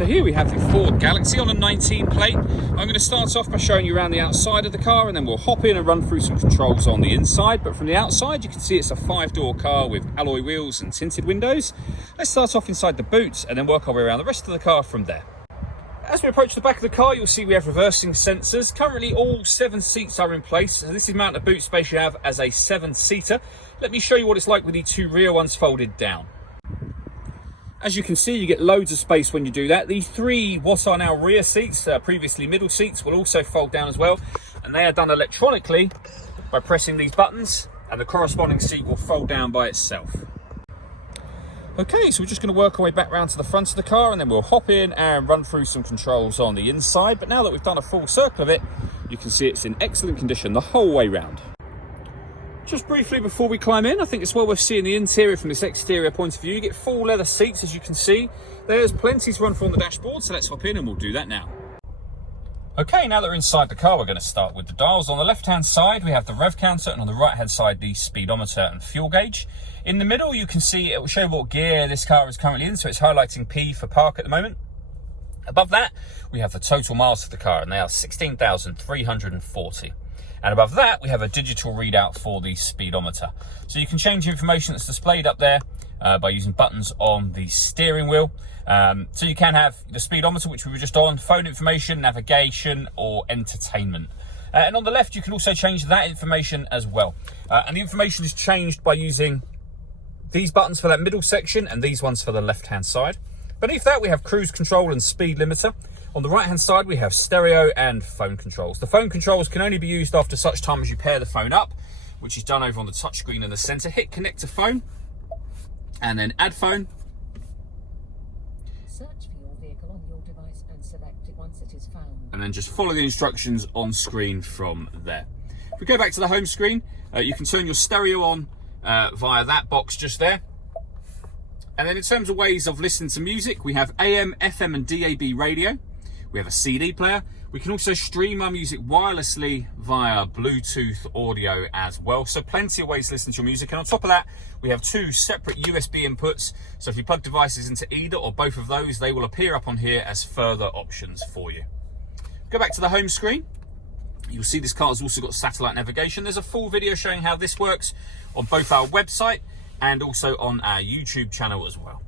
So here we have the Ford Galaxy on a 19 plate. I'm going to start off by showing you around the outside of the car, and then we'll hop in and run through some controls on the inside. But from the outside, you can see it's a 5-door car with alloy wheels and tinted windows. Let's start off inside the boot and then work our way around the rest of the car from there. As we approach the back of the car, you'll see we have reversing sensors. Currently, all 7 seats are in place. So this is the amount of boot space you have as a 7-seater. Let me show you what it's like with the 2 rear ones folded down. As you can see, you get loads of space when you do that. These 3 what are now rear seats, previously middle seats, will also fold down as well. And they are done electronically by pressing these buttons, and the corresponding seat will fold down by itself. Okay, so we're just going to work our way back round to the front of the car, and then we'll hop in and run through some controls on the inside. But now that we've done a full circle of it, you can see it's in excellent condition the whole way round. Just briefly before we climb in, I think it's well worth seeing the interior from this exterior point of view. You get full leather seats, as you can see. There's plenty to run through on the dashboard, so let's hop in and we'll do that now. Okay, now that we're inside the car, we're going to start with the dials. On the left-hand side, we have the Rev Counter, and on the right-hand side, the Speedometer and fuel gauge. In the middle, you can see it will show what gear this car is currently in, so it's highlighting P for park at the moment. Above that, we have the total miles of the car, and they are 16,340. And above that, we have a digital readout for the speedometer. So you can change the information that's displayed up there by using buttons on the steering wheel. So you can have the speedometer, which we were just on, phone information, navigation, or entertainment. And on the left, you can also change that information as well. And the information is changed by using these buttons for that middle section and these ones for the left-hand side. Beneath that, we have cruise control and speed limiter. On the right-hand side, we have stereo and phone controls. The phone controls can only be used after such time as you pair the phone up, which is done over on the touchscreen in the center. Hit connect to phone, and then add phone. Search for your vehicle on your device and select it once it is found. And then just follow the instructions on screen from there. If we go back to the home screen, you can turn your stereo on via that box just there. And then in terms of ways of listening to music, we have AM, FM, and DAB radio. We have a CD player. We can also stream our music wirelessly via Bluetooth audio as well. So plenty of ways to listen to your music. And on top of that, we have 2 separate USB inputs. So if you plug devices into either or both of those, they will appear up on here as further options for you. Go back to the home screen. You'll see this car has also got satellite navigation. There's a full video showing how this works on both our website and also on our YouTube channel as well.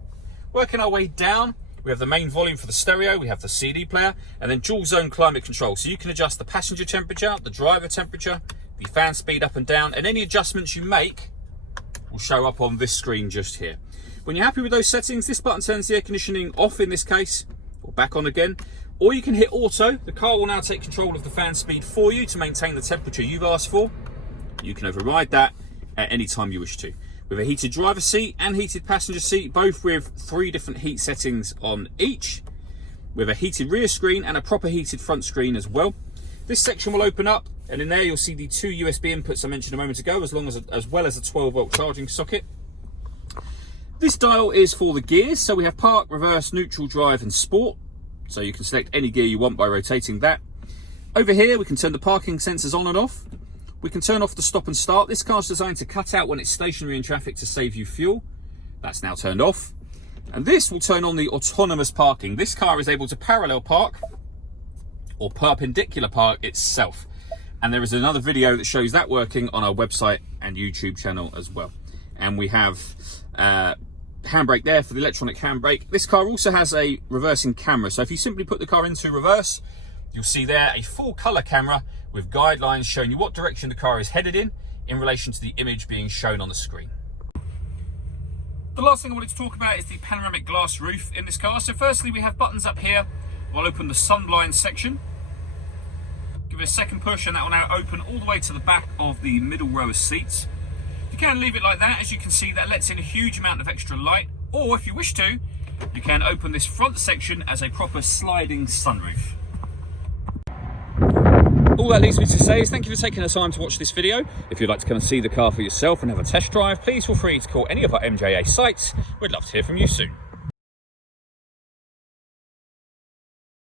Working our way down, we have the main volume for the stereo, we have the CD player, and then dual zone climate control. So you can adjust the passenger temperature, the driver temperature, the fan speed up and down, and any adjustments you make will show up on this screen just here. When you're happy with those settings, this button turns the air conditioning off in this case, or back on again. Or you can hit auto. The car will now take control of the fan speed for you to maintain the temperature you've asked for. You can override that at any time you wish to. With a heated driver seat and heated passenger seat, both with 3 different heat settings on each, with a heated rear screen and a proper heated front screen as well. This section will open up, and in there you'll see the 2 USB inputs I mentioned a moment ago, as well as a 12-volt charging socket. This dial is for the gears, so we have park, reverse, neutral, drive, and sport. So you can select any gear you want by rotating that. Over here, we can turn the parking sensors on and off. We can turn off the stop and start. This car's designed to cut out when it's stationary in traffic to save you fuel. That's now turned off. And this will turn on the autonomous parking. This car is able to parallel park or perpendicular park itself. And there is another video that shows that working on our website and YouTube channel as well. And we have handbrake there for the electronic handbrake. This car also has a reversing camera. So if you simply put the car into reverse, you'll see there a full color camera with guidelines showing you what direction the car is headed in relation to the image being shown on the screen. The last thing I wanted to talk about is the panoramic glass roof in this car. So firstly, we have buttons up here. I'll open the sunblind section. Give it a second push and that will now open all the way to the back of the middle row of seats. You can leave it like that. As you can see, that lets in a huge amount of extra light. Or if you wish to, you can open this front section as a proper sliding sunroof. All that leaves me to say is thank you for taking the time to watch this video. If you'd like to come and see the car for yourself and have a test drive, please feel free to call any of our MJA sites. We'd love to hear from you soon.